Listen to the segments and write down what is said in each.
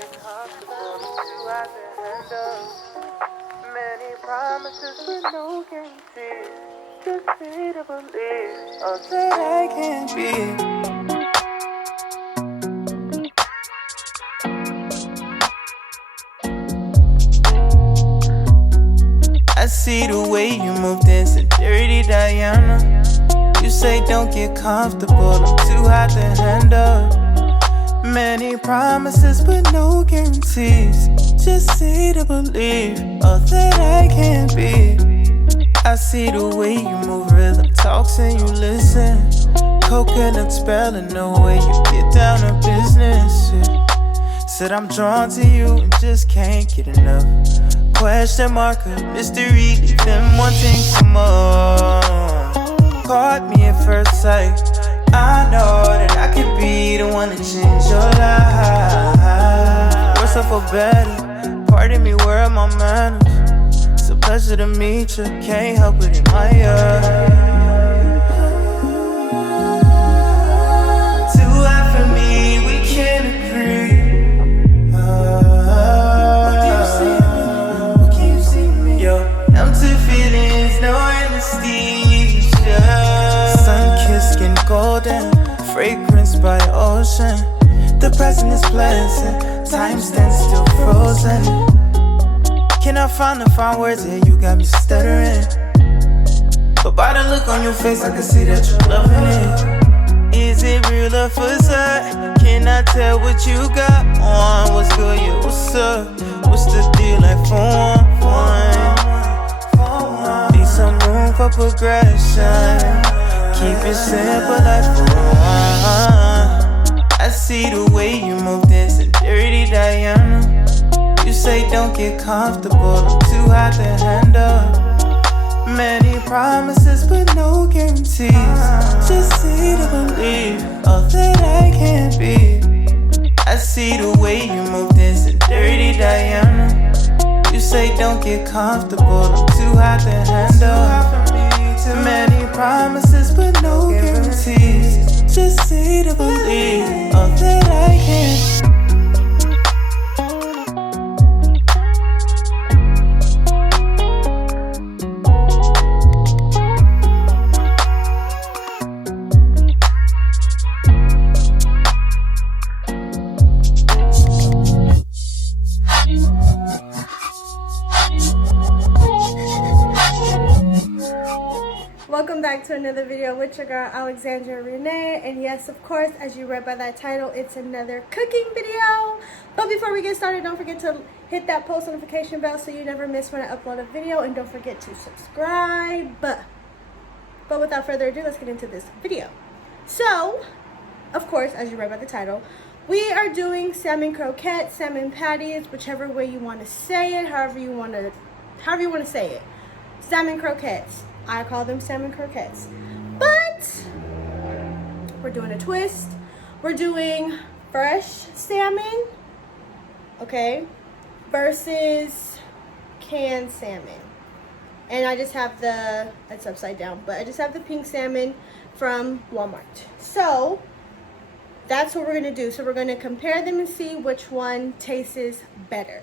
get comfortable, too hard to handle. Many promises with no guarantees. Just need to believe all that I can be. I see the way you move, dancing dirty Diana. You say don't get comfortable, I'm too hot to handle. Many promises but no guarantees. Just see to believe all that I can be. I see the way you move, rhythm talks and you listen. Coconut spelling the way you get down to business. Yeah. Said I'm drawn to you and just can't get enough. Question marker, mystery, leaving wanting some more. Caught me at first sight. I know that I could be the one to change your life. Worse off for better. Pardon me, where are my manners? It's a pleasure to meet you. Can't help but admire. Too high for me, we can't agree. What can you see me? Yo, I'm to feelings, no anesthesia. Sun-kissed skin golden, fragrance by ocean. The present is pleasant, time stands still frozen. Can I find the fine words? Yeah, you got me stuttering. But by the look on your face, I can see that you're loving it. Is it real or facade? Can I tell what you got on? What's good, yeah, what's up? What's the deal, like for one? Need some room for progression. Keep it simple, like for one. I see the way you move, dancing dirty Diana. You say don't get comfortable, I'm too hot to handle. Many promises but no guarantees. Just see to believe all that I can be. I see the way you move, dancing dirty Diana. You say don't get comfortable, I'm too hot to handle. Many promises but no guarantees. Just see to believe all that I can. Welcome back to another video with your girl Alexandria Rena, and yes, of course, as you read by that title, it's another cooking video. But before we get started, don't forget to hit that post notification bell so you never miss when I upload a video, and don't forget to subscribe. But without further ado, let's get into this video. So, of course, as you read by the title, we are doing salmon croquettes, salmon patties, whichever way you want to say it, however you want to say it. Salmon croquettes. I call them salmon croquettes. But we're doing a twist. We're doing fresh salmon, okay, versus canned salmon. And I just have it's upside down, but I just have the pink salmon from Walmart. So that's what we're gonna do. So we're gonna compare them and see which one tastes better.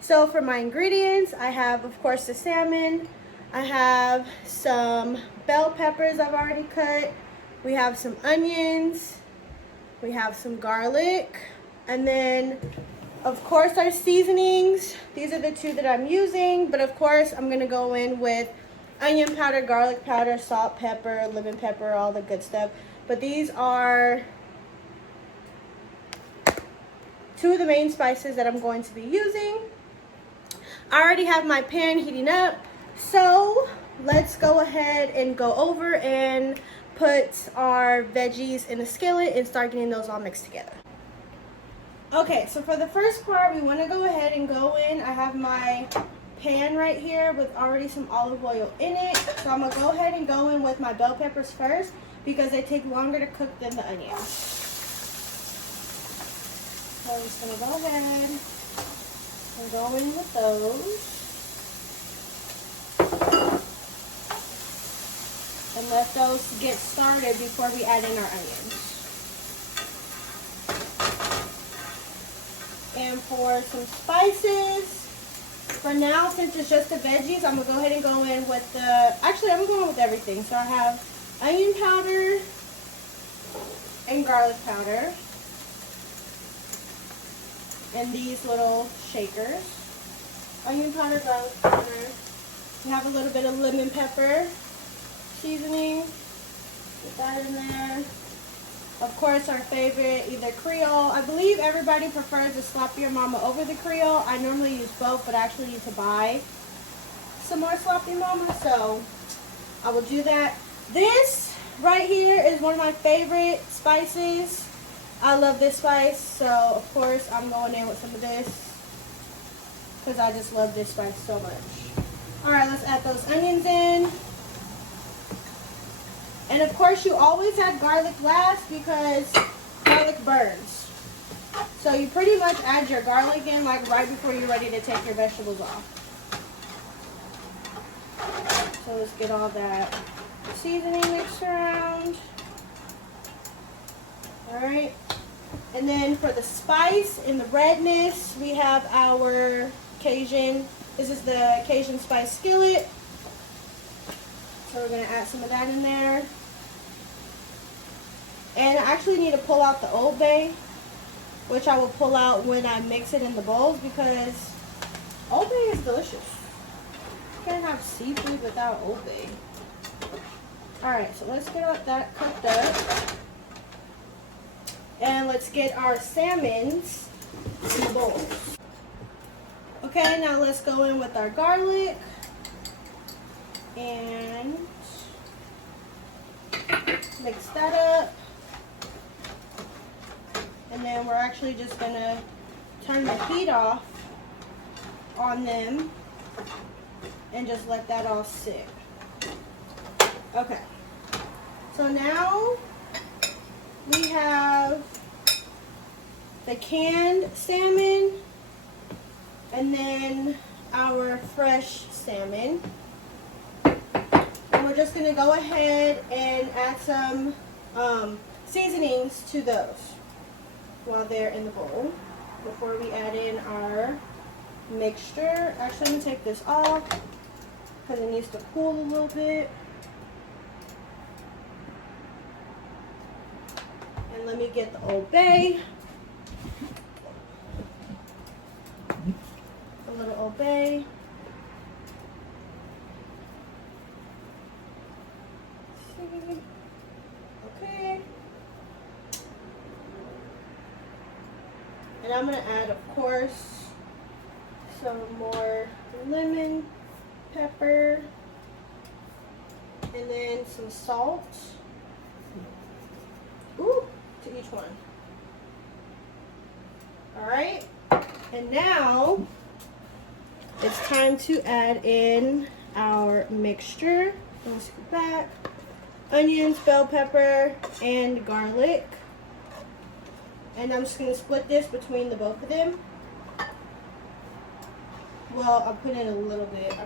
So for my ingredients, I have, of course, the salmon. I have some bell peppers I've already cut. We have some onions. We have some garlic. And then, of course, our seasonings. These are the two that I'm using. But, of course, I'm going to go in with onion powder, garlic powder, salt, pepper, lemon pepper, all the good stuff. But these are two of the main spices that I'm going to be using. I already have my pan heating up. So let's go ahead and go over and put our veggies in a skillet and start getting those all mixed together. Okay, so for the first part, we want to go ahead and go in. I have my pan right here with already some olive oil in it. So I'm going to go ahead and go in with my bell peppers first because they take longer to cook than the onions. So I'm just going to go ahead and go in with those. And let those get started before we add in our onions. And for some spices, for now, since it's just the veggies, I'm going to go ahead and go in with actually, I'm going with everything. So I have onion powder and garlic powder. And these little shakers. Onion powder, garlic powder. We have a little bit of lemon pepper seasoning. Put that in there. Of course, our favorite, either Creole. I believe everybody prefers the Sloppy Your Mama over the Creole. I normally use both, but I actually need to buy some more Sloppy Mama, so I will do that. This right here is one of my favorite spices. I love this spice, so of course I'm going in with some of this because I just love this spice so much. Alright, let's add those onions in. And of course you always add garlic last because garlic burns. So you pretty much add your garlic in like right before you're ready to take your vegetables off. So let's get all that seasoning mixed around. Alright. And then for the spice and the redness, we have our Cajun. This is the Cajun spice skillet. So we're going to add some of that in there. And I actually need to pull out the Old Bay, which I will pull out when I mix it in the bowls because Old Bay is delicious. You can't have seafood without Old Bay. Alright, so let's get all that cooked up. And let's get our salmons in the bowl. Okay, now let's go in with our garlic. And mix that up. And then we're actually just going to turn the heat off on them and just let that all sit. Okay. So now we have the canned salmon and then our fresh salmon. And we're just going to go ahead and add some seasonings to those while they're in the bowl before we add in our mixture. Actually, I'm going to take this off because it needs to cool a little bit. And let me get the Old Bay. A little Old Bay. Okay. And I'm going to add, of course, some more lemon pepper and then some salt. Ooh, to each one. Alright. And now it's time to add in our mixture. Let's go back. Onions, bell pepper, and garlic. And I'm just going to split this between the both of them. Well, I'll put in a little bit. I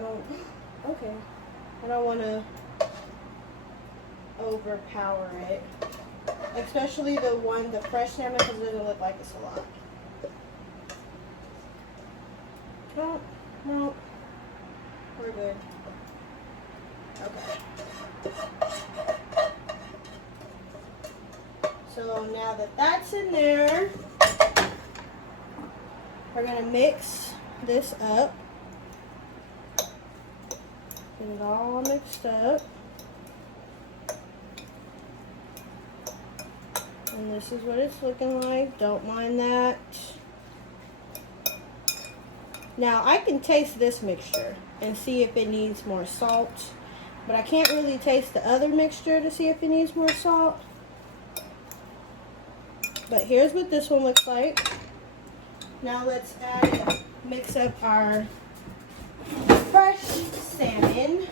don't want to overpower it. Especially the fresh salmon, because it doesn't look like it's a lot. Oh, no. We're good. Okay. So now that that's in there, we're going to mix this up. Get it all mixed up. And this is what it's looking like. Don't mind that. Now I can taste this mixture and see if it needs more salt. But I can't really taste the other mixture to see if it needs more salt. But here's what this one looks like. Now let's mix up our fresh salmon.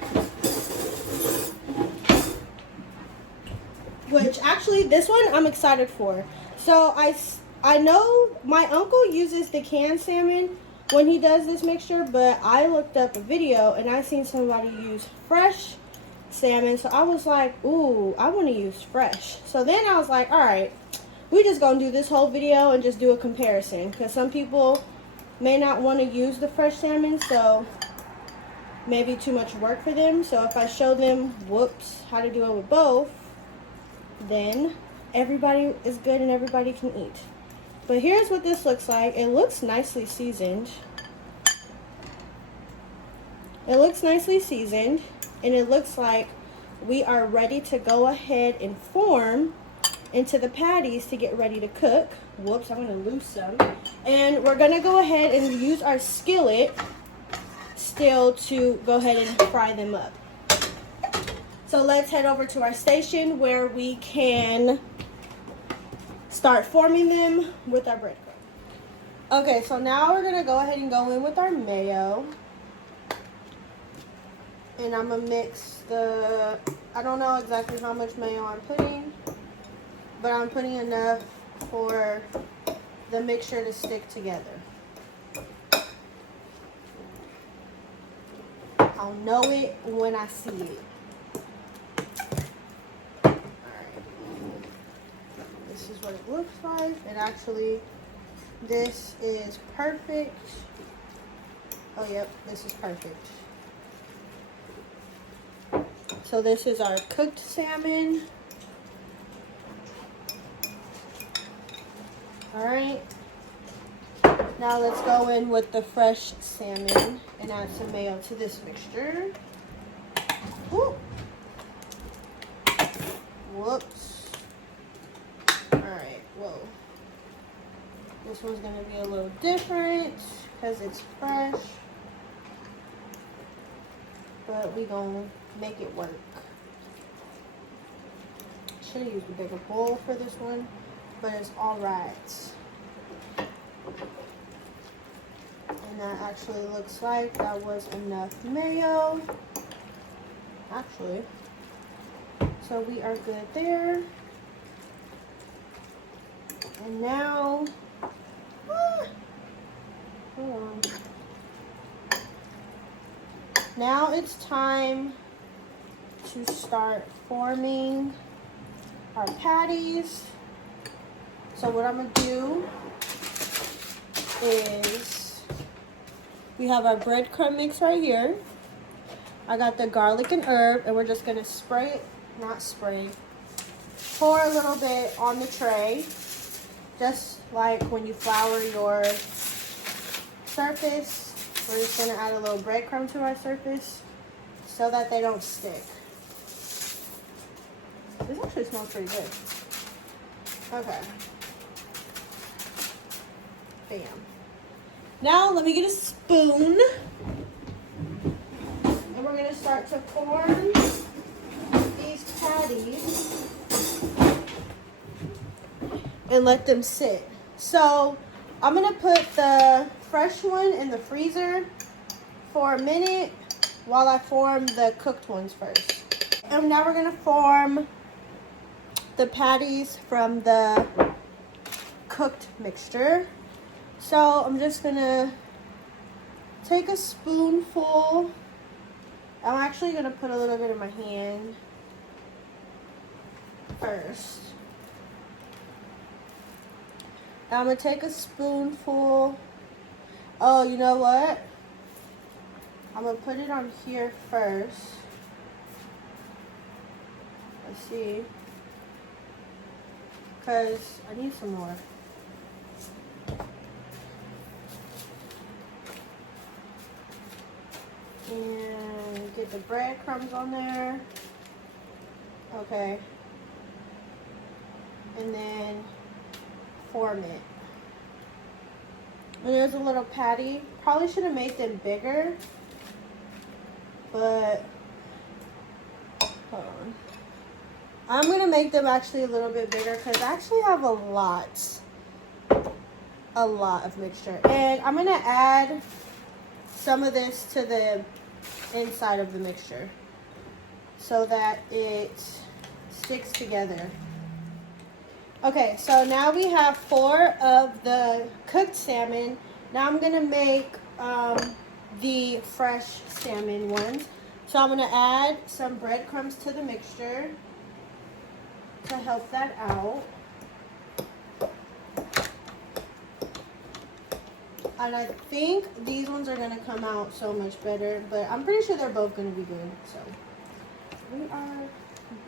Which actually, this one I'm excited for. So I know my uncle uses the canned salmon when he does this mixture, but I looked up a video and I seen somebody use fresh salmon. So I was like, ooh, I want to use fresh. So then I was like, all right, we just gonna do this whole video and just do a comparison, because some people may not want to use the fresh salmon, so maybe too much work for them. So if I show them, whoops, how to do it with both, then everybody is good and everybody can eat. But here's what this looks like. It looks nicely seasoned. It looks nicely seasoned, and it looks like we are ready to go ahead and form into the patties to get ready to cook. Whoops, I'm going to lose some. And we're going to go ahead and use our skillet still to go ahead and fry them up. So let's head over to our station where we can start forming them with our breadcrumb. Okay, so now we're going to go ahead and go in with our mayo. And I'm going to mix the, I don't know exactly how much mayo I'm putting, but I'm putting enough for the mixture to stick together. I'll know it when I see it. Alright. This is what it looks like. And actually, this is perfect. Oh, yep, this is perfect. So this is our cooked salmon. All right. Now let's go in with the fresh salmon and add some mayo to this mixture. Ooh. Whoops. All right, whoa. This one's gonna be a little different because it's fresh, but we gonna make it work. Should have used a bigger bowl for this one, but it's all right. And that actually looks like that was enough mayo. Actually, so we are good there. And now, hold on. Now it's time to start forming our patties. So what I'm gonna do is, we have our breadcrumb mix right here. I got the garlic and herb, and we're just gonna pour a little bit on the tray, just like when you flour your surface. We're just gonna add a little breadcrumb to our surface so that they don't stick. This actually smells pretty good. Okay. Bam. Now let me get a spoon. And we're gonna start to form these patties and let them sit. So I'm gonna put the fresh one in the freezer for a minute while I form the cooked ones first. And now we're gonna form the patties from the cooked mixture. So I'm just gonna take a spoonful. I'm actually gonna put a little bit in my hand first. I'm gonna take a spoonful. Oh, you know what? I'm gonna put it on here first. Let's see. Because I need some more. And get the breadcrumbs on there. Okay. And then form it. And there's a little patty. Probably should have made them bigger. But hold on. I'm going to make them actually a little bit bigger because I actually have a lot of mixture. And I'm going to add some of this to the inside of the mixture so that it sticks together. Okay, so now we have 4 of the cooked salmon. Now I'm going to make the fresh salmon ones. So I'm going to add some breadcrumbs to the mixture to help that out. And I think these ones are going to come out so much better. But I'm pretty sure they're both going to be good. So we are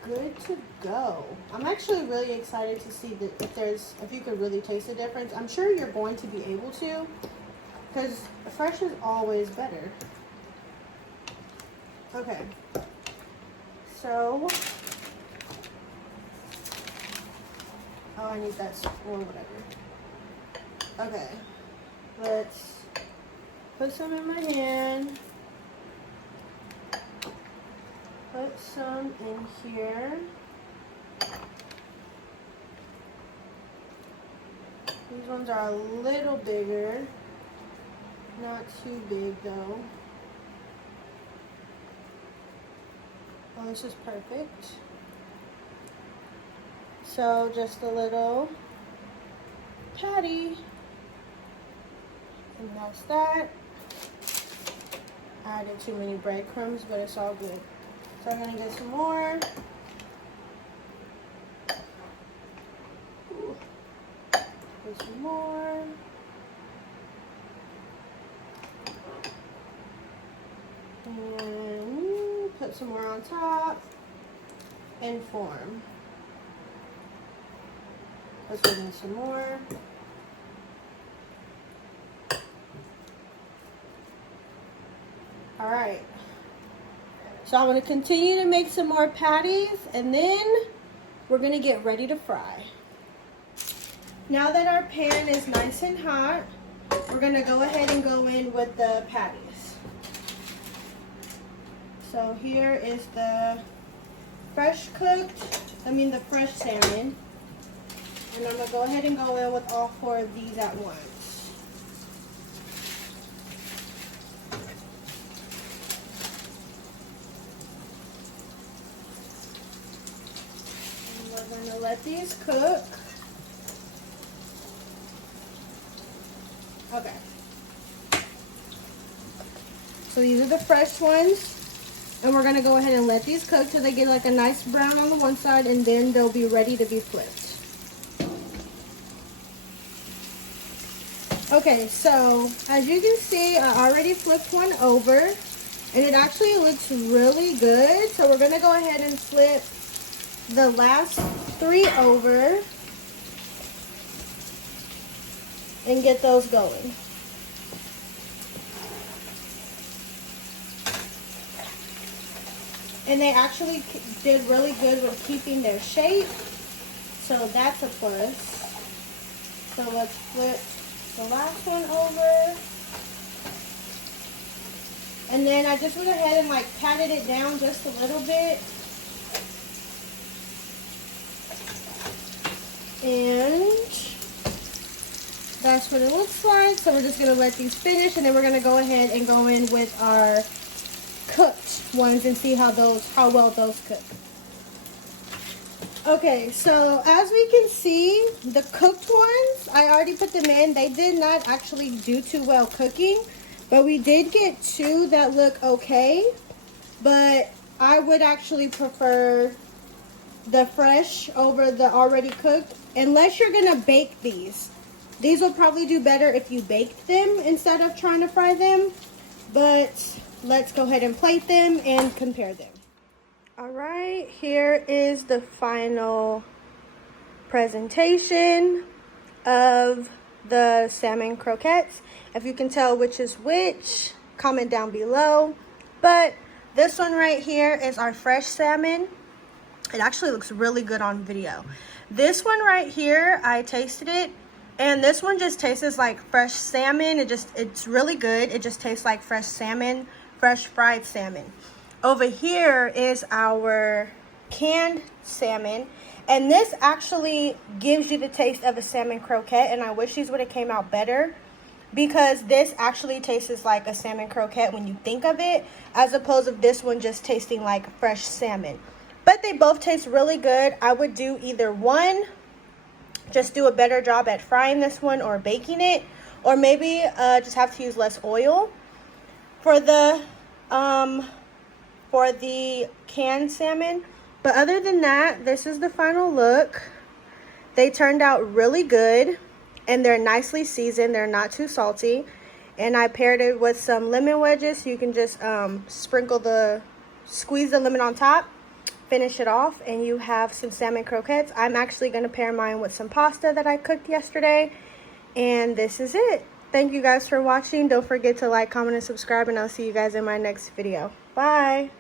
good to go. I'm actually really excited to see if you could really taste the difference. I'm sure you're going to be able to, because fresh is always better. Okay. So, oh, I need that or whatever. Okay. Let's put some in my hand. Put some in here. These ones are a little bigger. Not too big though. Oh, this is perfect. So just a little patty. And that's that. I added too many breadcrumbs, but it's all good. So I'm gonna get some more. Ooh. Get some more. And put some more on top and form. Let's put in some more. All right. So I'm going to continue to make some more patties, and then we're going to get ready to fry. Now that our pan is nice and hot, we're going to go ahead and go in with the patties. So here is the fresh salmon. And I'm going to go ahead and go in with all 4 of these at once. And we're going to let these cook. Okay. So these are the fresh ones. And we're going to go ahead and let these cook till they get like a nice brown on the one side, and then they'll be ready to be flipped. Okay, so as you can see, I already flipped one over, and it actually looks really good. So we're going to go ahead and flip the last 3 over and get those going. And they actually did really good with keeping their shape, so that's a plus. So let's flip the last one over. And then I just went ahead and like patted it down just a little bit. And that's what it looks like. So we're just going to let these finish, and then we're going to go ahead and go in with our cooked ones and see how well those cook. Okay, so as we can see, the cooked ones, I already put them in. They did not actually do too well cooking, but we did get 2 that look okay. But I would actually prefer the fresh over the already cooked, unless you're gonna bake these. These will probably do better if you baked them instead of trying to fry them. But let's go ahead and plate them and compare them. All right, here is the final presentation of the salmon croquettes. If you can tell which is which, comment down below. But this one right here is our fresh salmon. It actually looks really good on video. This one right here, I tasted it, and this one just tastes like fresh salmon. It's really good. It just tastes like fresh salmon, fresh fried salmon. Over here is our canned salmon, and this actually gives you the taste of a salmon croquette, and I wish these would have came out better, because this actually tastes like a salmon croquette when you think of it, as opposed to this one just tasting like fresh salmon. But they both taste really good. I would do either one, just do a better job at frying this one or baking it, or maybe just have to use less oil. For the canned salmon. But other than that, this is the final look. They turned out really good, and they're nicely seasoned. They're not too salty. And I paired it with some lemon wedges, so you can just squeeze the lemon on top, finish it off, and you have some salmon croquettes. I'm actually going to pair mine with some pasta that I cooked yesterday. And this is it. Thank you guys for watching. Don't forget to like, comment, and subscribe, and I'll see you guys in my next video. Bye.